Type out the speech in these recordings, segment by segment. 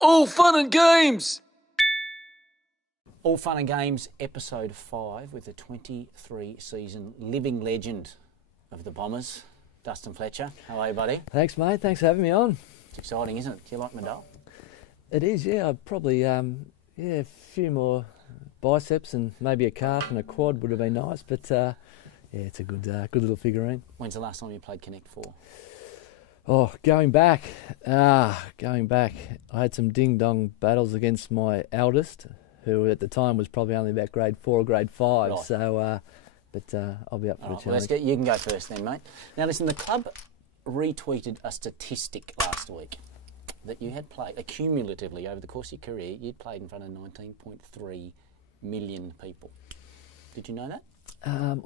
All fun and games! All Fun and Games, Episode 5, with the 23-season living legend of the Bombers, Dustin Fletcher. How are you, buddy? Thanks, mate. Thanks for having me on. It's exciting, isn't it? Do you like Medal? It is, yeah. I'd probably, a few more biceps and maybe a calf and a quad would have been nice, but it's a good little figurine. When's the last time you played Connect 4? Oh, going back, I had some ding-dong battles against my eldest, who at the time was probably only about grade 4 or grade 5, right. so, I'll be up for the challenge. Well, you can go first then, mate. Now listen, the club retweeted a statistic last week that you had played, cumulatively over the course of your career, you'd played in front of 19.3 million people. Did you know that?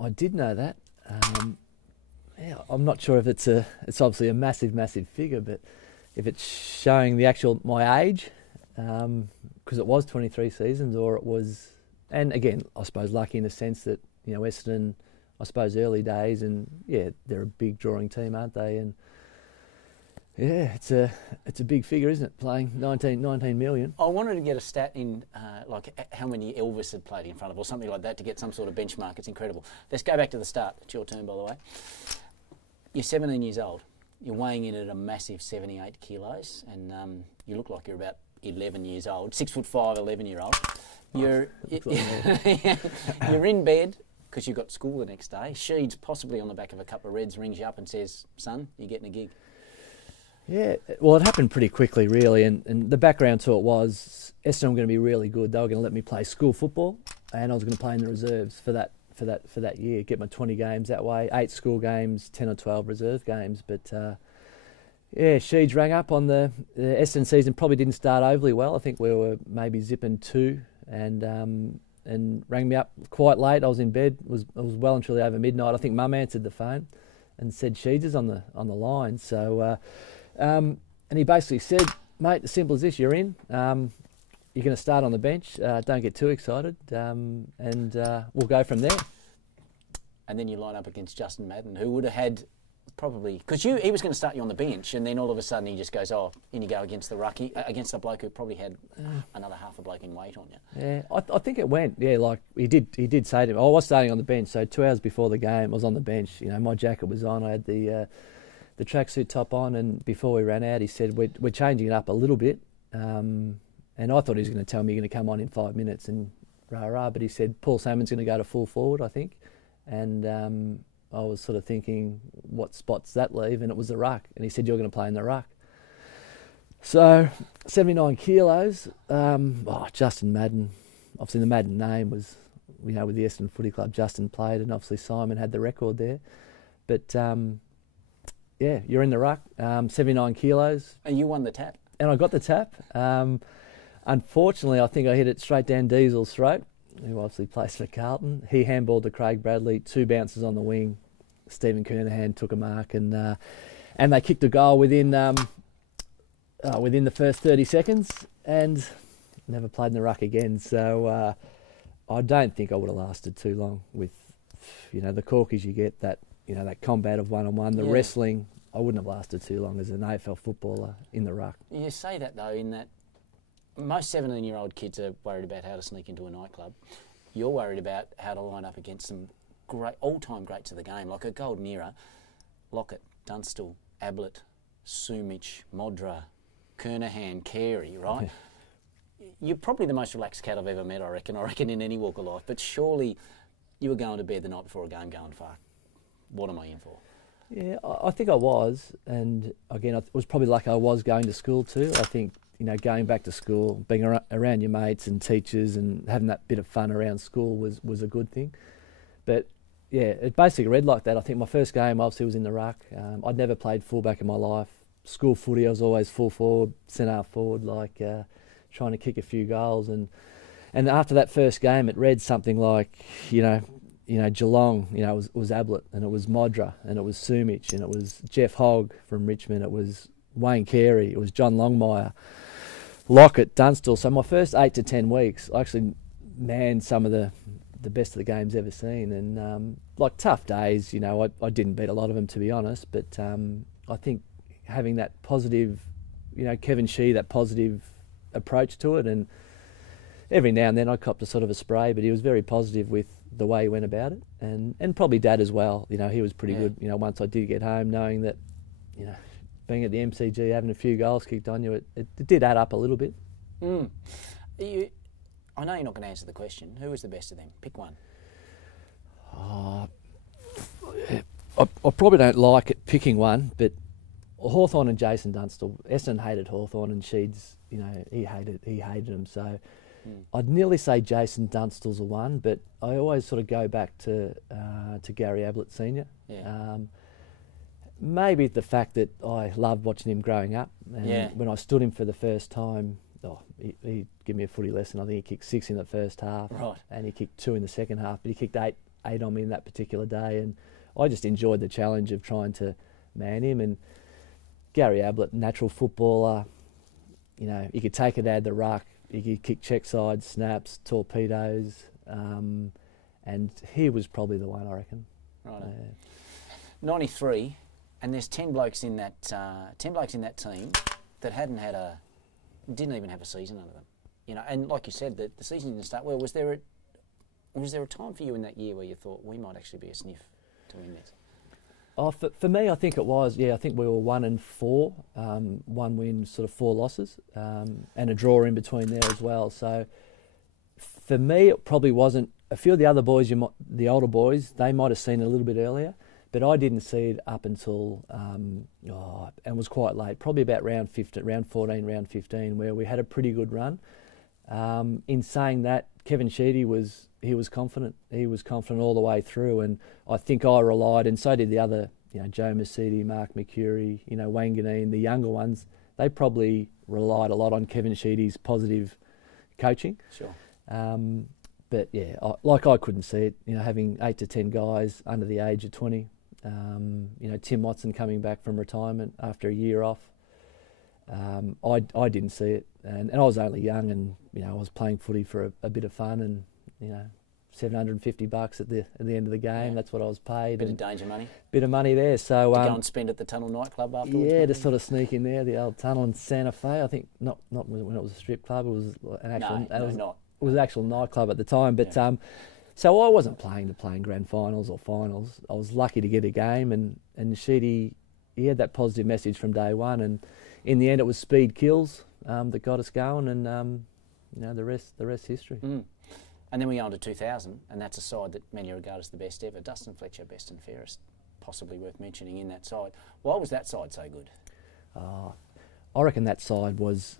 I did know that. I'm not sure if it's obviously a massive figure, but if it's showing my age, because it was 23 seasons, or it was, and again, I suppose lucky in the sense that, you know, Essendon, I suppose early days, and yeah, they're a big drawing team, aren't they? And yeah, it's a big figure, isn't it? Playing 19 million. I wanted to get a stat in, like how many Elvis had played in front of, or something like that, to get some sort of benchmark. It's incredible. Let's go back to the start. It's your turn, by the way. You're 17 years old. You're weighing in at a massive 78 kilos, and you look like you're about 11 years old. 6'5", 11-year-old. You're in bed because you've got school the next day. Sheed's possibly on the back of a couple of Reds, rings you up and says, "Son, you're getting a gig." Yeah, well, it happened pretty quickly, really, and the background to it was Essendon were going to be really good. They were going to let me play school football, and I was going to play in the reserves for that year, get my 20 games that way, 8 school games, 10 or 12 reserve games. But Sheeds rang up on the Essendon season. Probably didn't start overly well. I think we were maybe zipping 2, and rang me up quite late. I was in bed. It was well and truly over midnight. I think Mum answered the phone and said Sheeds is on the line. So. And he basically said, "Mate, as simple as this, you're in. You're going to start on the bench. Don't get too excited, and we'll go from there." And then you line up against Justin Madden, who would have had probably, because he was going to start you on the bench, and then all of a sudden he just goes, in you go against the rucky, against a bloke who probably had another half a bloke in weight on you. Yeah, I think it went. Yeah, like he did say to me, I was starting on the bench. So 2 hours before the game, I was on the bench. You know, my jacket was on. I had the tracksuit top on, and before we ran out, he said, we're changing it up a little bit. And I thought he was going to tell me you're going to come on in 5 minutes and rah-rah, but he said Paul Salmon's going to go to full forward, I think. And I was sort of thinking, what spot's that leave? And it was the ruck. And he said, you're going to play in the ruck. So 79 kilos, Justin Madden, obviously the Madden name was, you know, with the Essendon Footy Club, Justin played, and obviously Simon had the record there. But yeah, you're in the ruck, 79 kilos. And you won the tap. And I got the tap. Unfortunately, I think I hit it straight down Diesel's throat, who obviously plays for Carlton. He handballed to Craig Bradley, 2 bounces on the wing. Stephen Kernahan took a mark, and they kicked a goal within the first 30 seconds, and never played in the ruck again. So I don't think I would have lasted too long with, you know, the corkies you get, that, you know, that combat of one-on-one, the wrestling. I wouldn't have lasted too long as an AFL footballer in the ruck. You say that, though, in that most 17-year-old kids are worried about how to sneak into a nightclub. You're worried about how to line up against some great all-time greats of the game, like a golden era. Lockett, Dunstall, Ablett, Sumich, Modra, Kernahan, Carey, right? You're probably the most relaxed cat I've ever met, I reckon in any walk of life. But surely you were going to bed the night before a game going, fuck, what am I in for? Yeah, I think I was, and again, it was probably like I was going to school too. I think, you know, going back to school, being around your mates and teachers and having that bit of fun around school was a good thing. But yeah, it basically read like that. I think my first game obviously was in the ruck. I'd never played fullback in my life. School footy, I was always full forward, centre forward, like trying to kick a few goals. And after that first game, it read something like, you know, Geelong, you know, it was Ablett, and it was Modra, and it was Sumich, and it was Jeff Hogg from Richmond, it was Wayne Carey, it was John Longmire, Lockett, Dunstall. So my first 8 to 10 weeks, I actually manned some of the best of the games ever seen, and like tough days, you know, I didn't beat a lot of them, to be honest, but I think having that positive, you know, Kevin Shee, that positive approach to it, and every now and then I copped a sort of a spray, but he was very positive with the way he went about it, and probably Dad as well. You know, he was pretty good. You know, once I did get home, knowing that, you know, being at the MCG, having a few goals kicked on you, it did add up a little bit. I know you're not going to answer the question. Who was the best of them? Pick one. I probably don't like it picking one, but Hawthorn and Jason Dunstall. Essendon hated Hawthorn, and Sheeds, you know, he hated him. So I'd nearly say Jason Dunstall's the one, but I always sort of go back to Gary Ablett Senior. Yeah. Maybe the fact that I loved watching him growing up, and when I stood him for the first time, he gave me a footy lesson. I think he kicked 6 in the first half, right, and he kicked 2 in the second half, but he kicked eight on me in that particular day, and I just enjoyed the challenge of trying to man him. And Gary Ablett, natural footballer, you know, he could take it out of the ruck, he could kick check sides, snaps, torpedoes, and he was probably the one, I reckon. Right. 93, and there's 10 blokes in that team that didn't even have a season under them. You know, and like you said, the season didn't start well. Was there a time for you in that year where you thought we might actually be a sniff to win this? Oh, for me, I think it was. Yeah, I think we were 1-4, 1 win, sort of 4 losses, and a draw in between there as well. So for me, it probably wasn't. A few of the other boys, the older boys, they might have seen it a little bit earlier, but I didn't see it up until and was quite late. Probably about round 14, round 15, where we had a pretty good run. In saying that, Kevin Sheedy was confident. He was confident all the way through, and I think I relied, and so did the other, you know, Joe Mercedes, Mark McCurry, you know, Wanganeen, the younger ones. They probably relied a lot on Kevin Sheedy's positive coaching. Sure. But yeah, I couldn't see it. You know, having 8 to 10 guys under the age of 20. You know, Tim Watson coming back from retirement after a year off. I didn't see it, and I was only young, and you know, I was playing footy for a bit of fun, and you know, $750 at the end of the game. Yeah. That's what I was paid. Bit of danger money. Bit of money there. So to go and spend at the Tunnel nightclub afterwards. Yeah, to sort of sneak in there, the old Tunnel in Santa Fe. I think not when it was a strip club. It was an actual. It was an actual nightclub at the time, but. Yeah. So I wasn't playing grand finals or finals. I was lucky to get a game, and Sheedy, he had that positive message from day one, and in the end it was speed kills that got us going, and you know, the rest history. And then we go on to 2000, and that's a side that many regard as the best ever. Dustin Fletcher, best and fairest, possibly worth mentioning in that side. Why was that side so good? I reckon that side was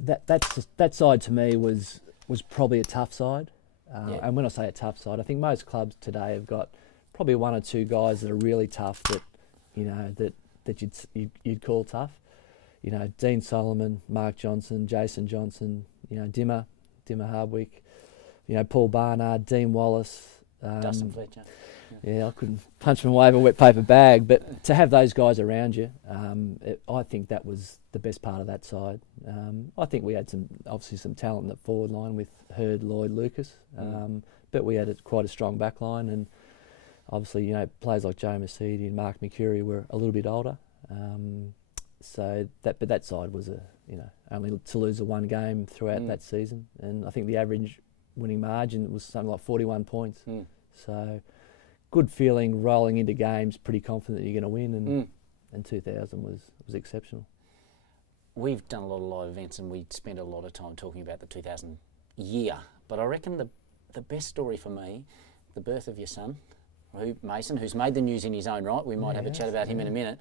that side to me was probably a tough side. And when I say a tough side, I think most clubs today have got probably 1 or 2 guys that are really tough that, you know, that you'd call tough. You know, Dean Solomon, Mark Johnson, Jason Johnson, you know, Dimmer Hardwick, you know, Paul Barnard, Dean Wallace. Dustin Fletcher. Yeah, I couldn't punch them away with a wet paper bag, but to have those guys around you, I think that was the best part of that side. I think we had obviously some talent in the forward line with Hurd, Lloyd, Lucas, but we had quite a strong back line, and obviously, you know, players like Joe Mercedes and Mark McCurry were a little bit older. But that side was only to lose 1 game throughout that season, and I think the average winning margin was something like 41 points. So good feeling rolling into games, pretty confident that you're going to win, and 2000 was exceptional. We've done a lot of live events, and we spent a lot of time talking about the 2000 year, but I reckon the best story for me, the birth of your son, Mason, who's made the news in his own right. We might have a chat about him in a minute,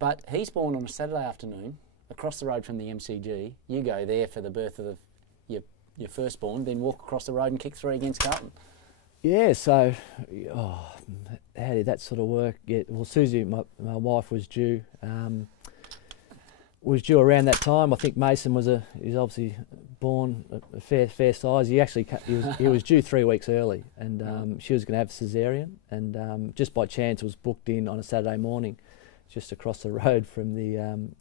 but he's born on a Saturday afternoon across the road from the MCG. You go there for the birth of your firstborn, then walk across the road and kick 3 against Carlton. Yeah, so how did that sort of work? Yeah, well, Susie, my wife, was due around that time. I think Mason was he's obviously born a fair size. He was due 3 weeks early, and she was going to have caesarean, and just by chance it was booked in on a Saturday morning, just across the road from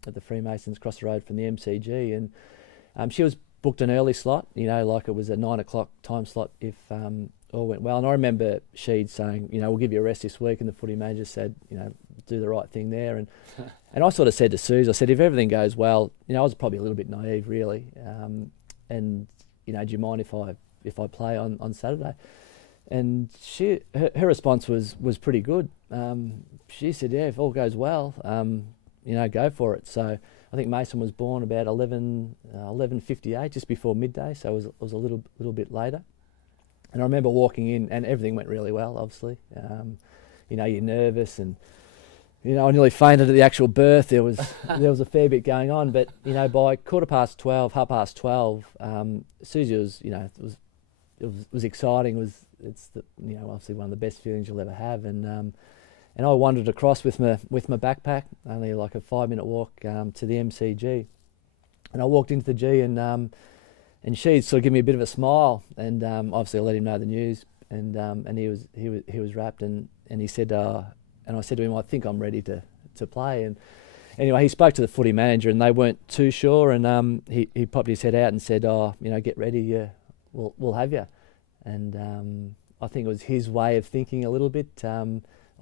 at the Freemasons, across the road from the MCG, and she was booked an early slot, you know, like it was a 9 o'clock time slot if all went well. And I remember Sheed saying, we'll give you a rest this week, and the footy manager said, do the right thing there. And and I sort of said to Suze, I said, if everything goes well, I was probably a little bit naive, really. And do you mind if I play on Saturday? And her response was pretty good. She said, yeah, if all goes well, go for it. So I think Mason was born about 11:58, just before midday, so it was a little bit later. And I remember walking in, and everything went really well, obviously. You're nervous, and I nearly fainted at the actual birth. There was a fair bit going on, but by 12:15, Susie was, it was exciting. It's obviously one of the best feelings you'll ever have, and I wandered across with my backpack, only like a 5-minute walk to the MCG, and I walked into the G, and she sort of gave me a bit of a smile, and obviously I let him know the news, and he was wrapped, and he said, and I said to him, I think I'm ready to play, and anyway he spoke to the footy manager, and they weren't too sure, and he popped his head out and said, get ready, we'll have you, and I think it was his way of thinking a little bit.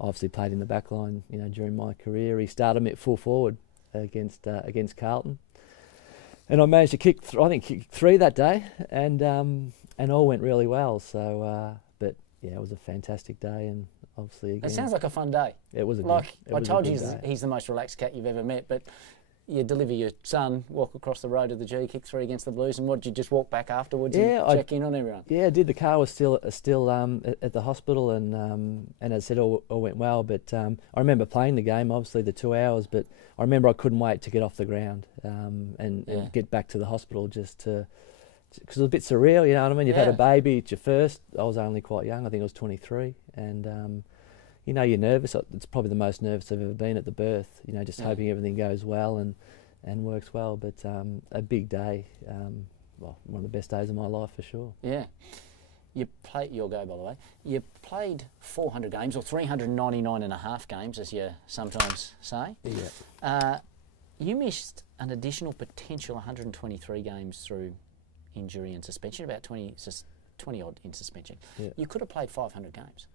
I obviously played in the back line, during my career. He started me at full forward against Carlton, and I managed to kick 3 that day, and all went really well. So, but yeah, it was a fantastic day, and obviously again, it sounds like a fun day. It was I told you he's the most relaxed cat you've ever met, but you deliver your son, walk across the road to the G, kick 3 against the Blues, and what, did you just walk back afterwards and check in on everyone? Yeah, I did. The car was still at the hospital, and as I said, all went well. But I remember playing the game, obviously the 2 hours, but I remember I couldn't wait to get off the ground and get back to the hospital because it was a bit surreal, you know what I mean? You've had a baby, it's your first. I was only quite young, I think I was 23, and you're nervous. It's probably the most nervous I've ever been at the birth, just hoping everything goes well and works well. But a big day, one of the best days of my life for sure. Yeah. Your go, by the way. You played 400 games, or 399 and a half games, as you sometimes say. Yeah. You missed an additional potential 123 games through injury and suspension, about 20 odd in suspension. Yeah. You could have played 500 games.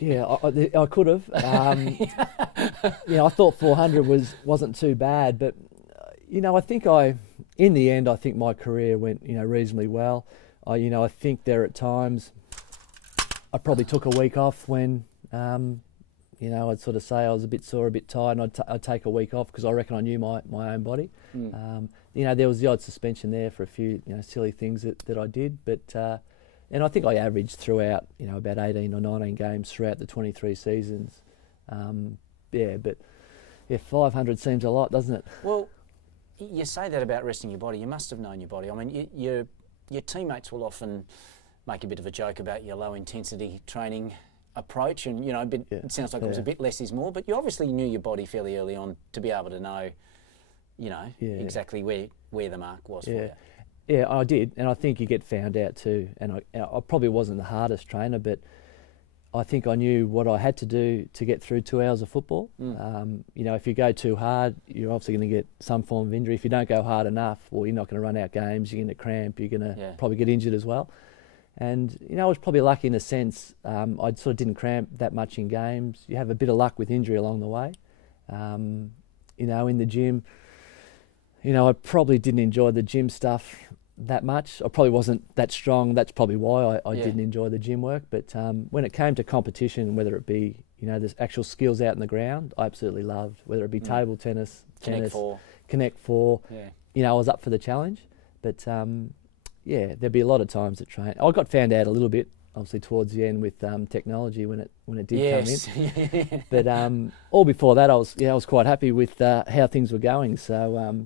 Yeah, I could have. I thought 400 wasn't too bad, but I think in the end, I think my career went reasonably well. I think there at times I probably took a week off when I'd sort of say I was a bit sore, a bit tired, and I'd take a week off because I reckon I knew my own body. There was the odd suspension there for a few silly things that I did, but. And I think I averaged throughout, about 18 or 19 games throughout the 23 seasons. But 500 seems a lot, doesn't it? Well, you say that about resting your body. You must have known your body. I mean, your teammates will often make a bit of a joke about your low-intensity training approach, and, it sounds like it was a bit less is more, but you obviously knew your body fairly early on to be able to know, exactly where the mark was for you. Yeah, I did, and I think you get found out too. And I probably wasn't the hardest trainer, but I think I knew what I had to do to get through 2 hours of football. If you go too hard, you're obviously going to get some form of injury. If you don't go hard enough, well, you're not going to run out games. You're going to cramp. You're going to probably get injured as well. And I was probably lucky in a sense. I sort of didn't cramp that much in games. You have a bit of luck with injury along the way. In the gym, I probably didn't enjoy the gym stuff that much. I probably wasn't that strong. That's probably why I didn't enjoy the gym work. But when it came to competition, whether it be the actual skills out in the ground, I absolutely loved. Whether it be table tennis, Connect Four. I was up for the challenge. But there'd be a lot of times at train. I got found out a little bit, obviously towards the end with technology when it did come in. But all before that, I was quite happy with how things were going. So.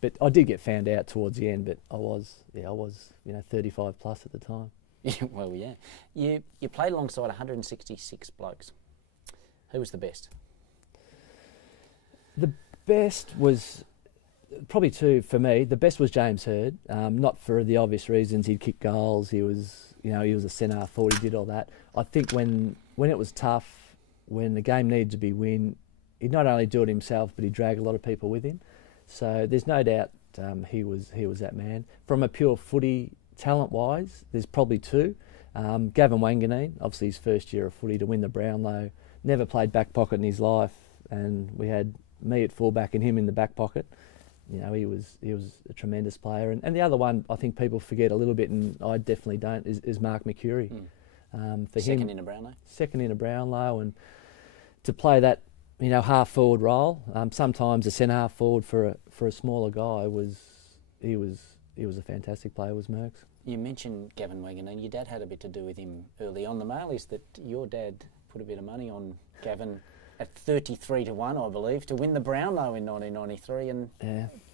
But I did get found out towards the end, but I was 35 plus at the time. Well, yeah. You played alongside 166 blokes. Who was the best? The best was probably two for me. The best was James Hird, not for the obvious reasons. He'd kick goals. He was a centre forward. He did all that. I think when it was tough, when the game needed to be win, he'd not only do it himself, but he'd drag a lot of people with him. So there's no doubt he was that man. From a pure footy talent-wise, there's probably two. Gavin Wanganeen, obviously his first year of footy to win the Brownlow, never played back pocket in his life, and we had me at fullback and him in the back pocket. You know, he was a tremendous player. And the other one I think people forget a little bit, and I definitely don't, is Mark McCurry. For second him, in a Brownlow. Second in a Brownlow, and to play that, you know, half forward role, sometimes a centre half forward for a smaller guy he was a fantastic player, was Merckx. You mentioned Gavin Wanganeen. Your dad had a bit to do with him early on. The mail is that your dad put a bit of money on Gavin at 33 to 1, I believe, to win the Brownlow in 1993, and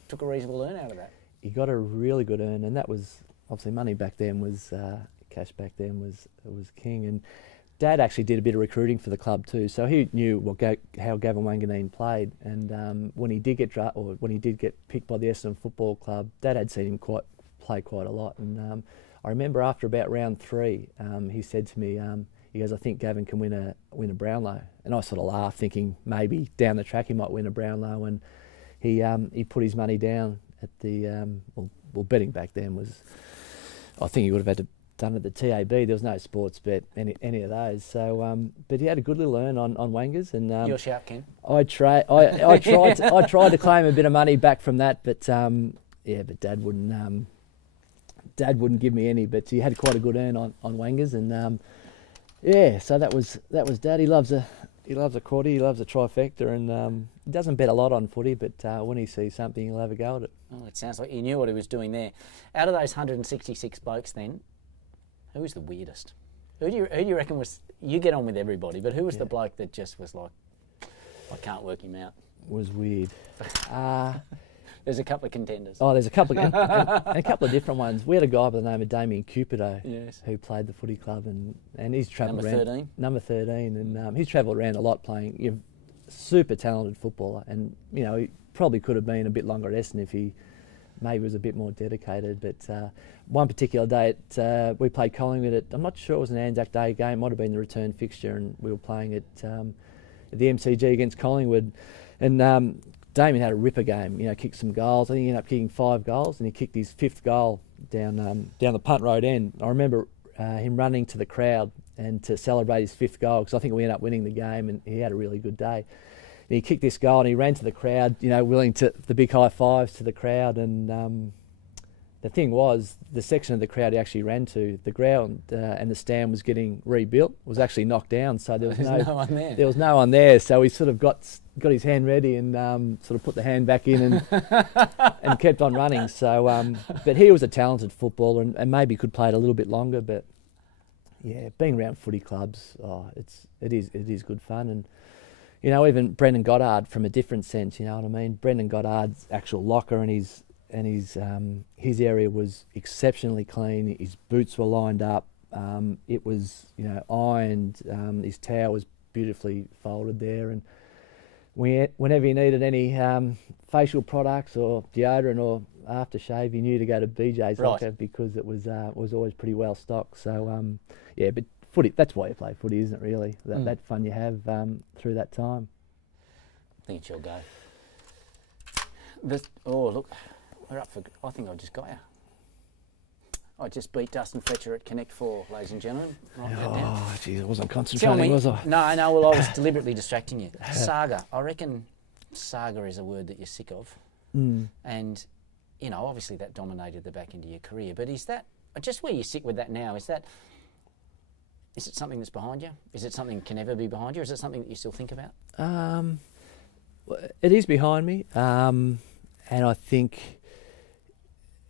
took a reasonable earn out of that. He got a really good earn, and that was obviously money back then was cash back then was king. And Dad actually did a bit of recruiting for the club too, so he knew how Gavin Wanganeen played. And when he did get picked by the Essendon Football Club, Dad had seen him play quite a lot. And I remember after about round 3, he said to me, he goes, "I think Gavin can win a Brownlow." And I sort of laughed, thinking maybe down the track he might win a Brownlow. And he put his money down at the well, betting back then was, I think he would have had to done at the TAB. There was no sports bet, any of those. So, but he had a good little earn on Wangers. And you're sharp, Ken. I tried to claim a bit of money back from that, but but Dad wouldn't. Dad wouldn't give me any, but he had quite a good earn on Wangers. And so that was Dad. He loves a quaddy, he loves a trifecta, and he doesn't bet a lot on footy, but when he sees something, he'll have a go at it. Oh, it sounds like he knew what he was doing there. Out of those 166 blokes then, who was the weirdest? Who do you reckon was, you get on with everybody, but who was the bloke that just was like, I can't work him out? Was weird. There's a couple of contenders. Oh, there's a couple of, and a couple of different ones. We had a guy by the name of Damien Cupido, who played the footy club, and he's travelled around. Number 13, and he's travelled around a lot playing. Super talented footballer, and you know, he probably could have been a bit longer at Essendon if he maybe was a bit more dedicated. But one particular day, we played Collingwood I'm not sure it was an Anzac Day game, it might have been the return fixture, and we were playing at the MCG against Collingwood, and Damien had a ripper game, you know, kicked some goals. I think he ended up kicking 5 goals, and he kicked his 5th goal down the punt road end. I remember him running to the crowd and to celebrate his 5th goal, because I think we ended up winning the game, and he had a really good day. And he kicked this goal, and he ran to the crowd, you know, willing to the big high fives to the crowd. And the thing was, the section of the crowd he actually ran to, the ground and the stand was getting rebuilt, was actually knocked down, so there was no one there. There was no one there, so he sort of got his hand ready and sort of put the hand back in and kept on running. So, but he was a talented footballer, and maybe could play it a little bit longer. But yeah, being around footy clubs, it is good fun. And you know, even Brendan Goddard, from a different sense, you know what I mean. Brendan Goddard's actual locker and his area was exceptionally clean. His boots were lined up. It was, you know, ironed. His towel was beautifully folded there, and whenever he needed any facial products or deodorant or aftershave, he knew to go to BJ's locker, because it was always pretty well stocked. So but footy, that's why you play footy, isn't it? Really, that fun you have through that time. I think it's your go. Look. We're up for. I think I just got you. I just beat Dustin Fletcher at Connect 4, ladies and gentlemen. Oh, geez, I wasn't concentrating, was I? No. Well, I was deliberately distracting you. Saga. I reckon saga is a word that you're sick of, and you know, obviously that dominated the back end of your career. But is that just where you sit with that now? Is it something that's behind you? Is it something that can ever be behind you? Or is it something that you still think about? It is behind me, and I think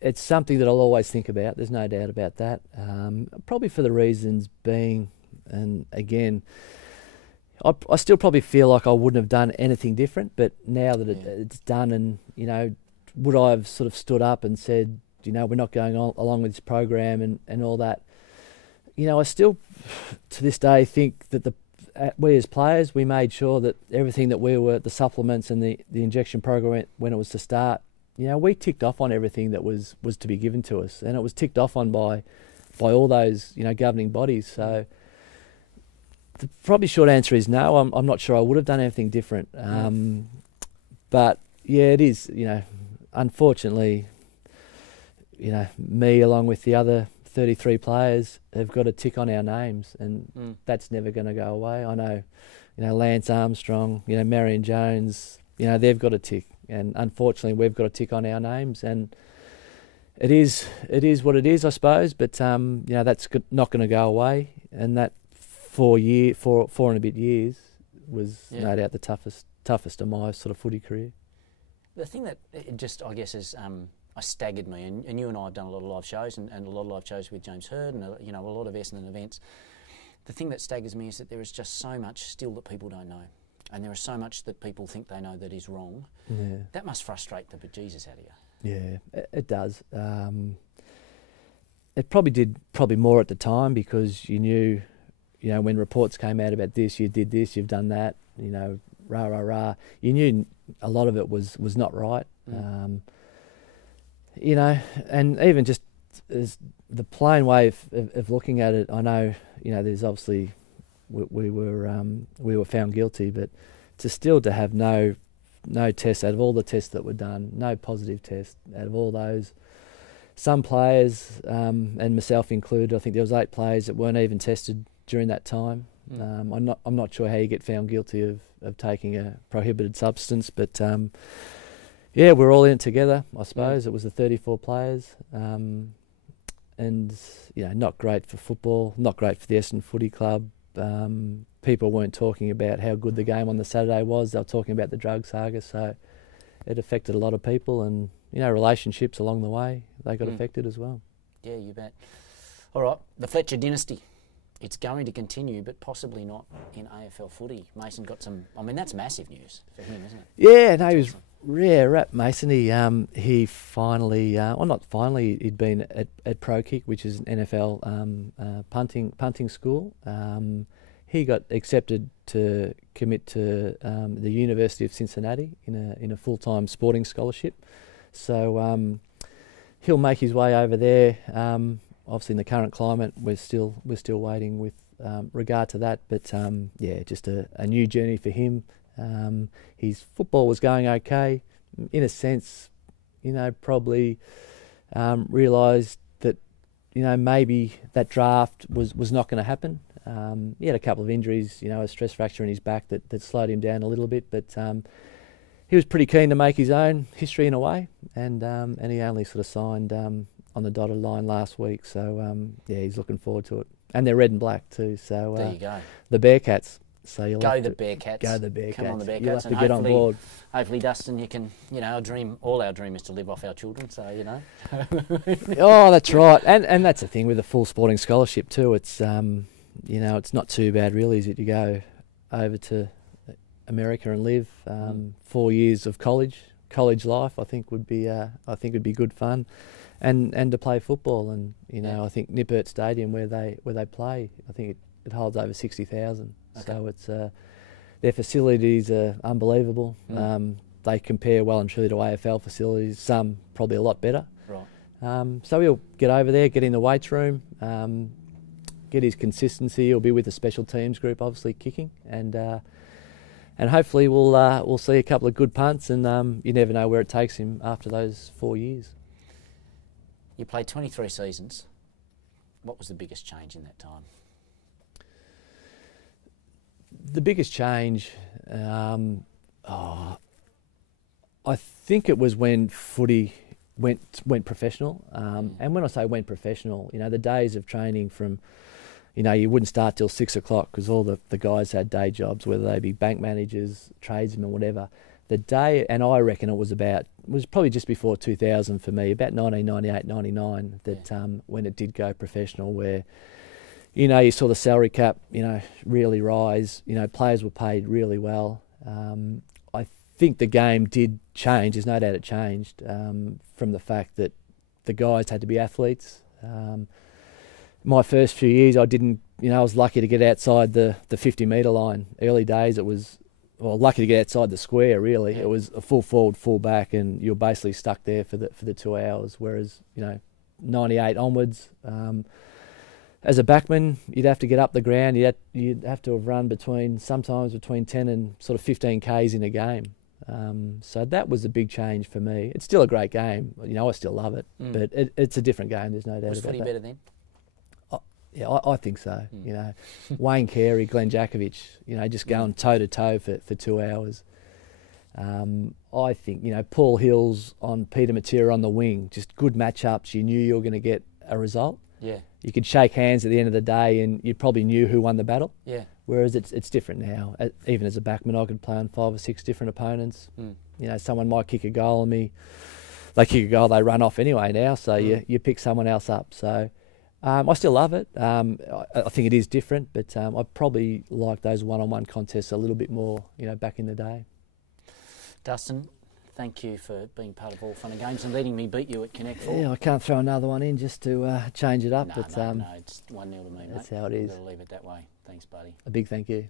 it's something that I'll always think about. There's no doubt about that. Probably for the reasons being, and again, I still probably feel like I wouldn't have done anything different. But now that it's done, and you know, would I have sort of stood up and said, you know, we're not going along with this program and all that? You know, I still, to this day, think that we as players, we made sure that everything that the supplements and the injection program when it was to start, you know, we ticked off on everything that was to be given to us, and it was ticked off on by all those, you know, governing bodies. So the probably short answer is no. I'm not sure I would have done anything different. But yeah, it is, you know, unfortunately, me along with the other 33 players have got a tick on our names, and that's never going to go away. I know, Lance Armstrong, Marion Jones, they've got a tick, and unfortunately we've got a tick on our names, and it is what it is, I suppose. But that's not going to go away, and that 4 and a bit years was no doubt the toughest of my sort of footy career. The thing that it just, I guess, is staggered me, and you and I have done a lot of live shows and a lot of live shows with James Hird and a lot of Essendon events. The thing that staggers me is that there is just so much still that people don't know, and there is so much that people think they know that is wrong. Yeah. That must frustrate the bejesus out of you. Yeah, it does. It probably did more at the time, because you knew, when reports came out about this, you did this, you've done that, rah, rah, rah. You knew a lot of it was not right. And even just as the plain way of looking at it, I know, there's obviously we were found guilty, but to have no tests out of all the tests that were done, no positive test out of all those. Some players, and myself included, I think there was 8 players that weren't even tested during that time. I'm not sure how you get found guilty of taking a prohibited substance, but we're all in it together, I suppose. It was the 34 players, and not great for football, not great for the Essendon Footy Club. People weren't talking about how good the game on the Saturday was. They were talking about the drug saga, so it affected a lot of people, and relationships along the way, they got affected as well. Yeah, you bet. All right, the Fletcher dynasty. It's going to continue, but possibly not in AFL footy. Mason got some. I mean, that's massive news for him, isn't it? Yeah, no, he was rap Mason. He finally, not finally, he'd been at Pro Kick, which is an NFL punting school. He got accepted to commit to the University of Cincinnati in a full-time sporting scholarship. So he'll make his way over there. Obviously, in the current climate, we're still waiting with regard to that. But just a new journey for him. His football was going okay. In a sense, probably realised that maybe that draft was not going to happen. He had a couple of injuries, a stress fracture in his back that slowed him down a little bit. But he was pretty keen to make his own history in a way, and he only sort of signed on the dotted line last week. So he's looking forward to it. And they're red and black too. So there you go. The Bearcats. So you'll go the Bearcats. Go the Bearcats. Come on the Bearcats. You'll have to get on board. Hopefully, Dustin, you can. All our dream is to live off our children. So Oh, that's right. And that's the thing with a full sporting scholarship too. It's it's not too bad really, is it? You go over to America and live 4 years of college life. I think would be good fun, and to play football. And I think Nippert Stadium where they play, I think it holds over 60,000. Okay. So it's their facilities are unbelievable. They compare well and truly to AFL facilities. Some probably a lot better. Right. So he'll get over there, get in the weights room, get his consistency. He'll be with the special teams group, obviously kicking, and hopefully we'll see a couple of good punts. And you never know where it takes him after those 4 years. You played 23 seasons. What was the biggest change in that time? The biggest change, I think it was when footy went professional. And when I say went professional, the days of training from, you wouldn't start till 6 o'clock because all the guys had day jobs, whether they be bank managers, tradesmen, whatever. The day, and I reckon it was probably just before 2000 for me, about 1998, 99, that when it did go professional, where you saw the salary cap, really rise. Players were paid really well. I think the game did change. There's no doubt it changed from the fact that the guys had to be athletes. My first few years, I was lucky to get outside the 50-metre line. Early days, it was, lucky to get outside the square, really. It was a full forward, full back, and you're basically stuck there for the 2 hours. Whereas, 98 onwards, as a backman, you'd have to get up the ground. You'd have to have run sometimes between 10 and sort of 15 Ks in a game. So that was a big change for me. It's still a great game. You know, I still love it, but it's a different game. There's no doubt about that. Was footy better then? Yeah, I think so. You know, Wayne Carey, Glenn Jakovic, you know, just going toe to toe for 2 hours. I think, you know, Paul Hills on Peter Matera on the wing, just good matchups. You knew you were going to get a result. Yeah. You could shake hands at the end of the day and you probably knew who won the battle. Yeah. Whereas it's different now. Even as a backman, I could play on 5 or 6 different opponents. You know, someone might kick a goal on me. They kick a goal, they run off anyway now, so you pick someone else up. So I still love it. I think it is different, but I probably like those one-on-one contests a little bit more, you know, back in the day. Dustin, thank you for being part of All Fun and Games and letting me beat you at Connect 4. Yeah, I can't throw another one in just to change it up. No, but no, it's 1-0 to me, mate. That's how it is. We'll leave it that way. Thanks, buddy. A big thank you.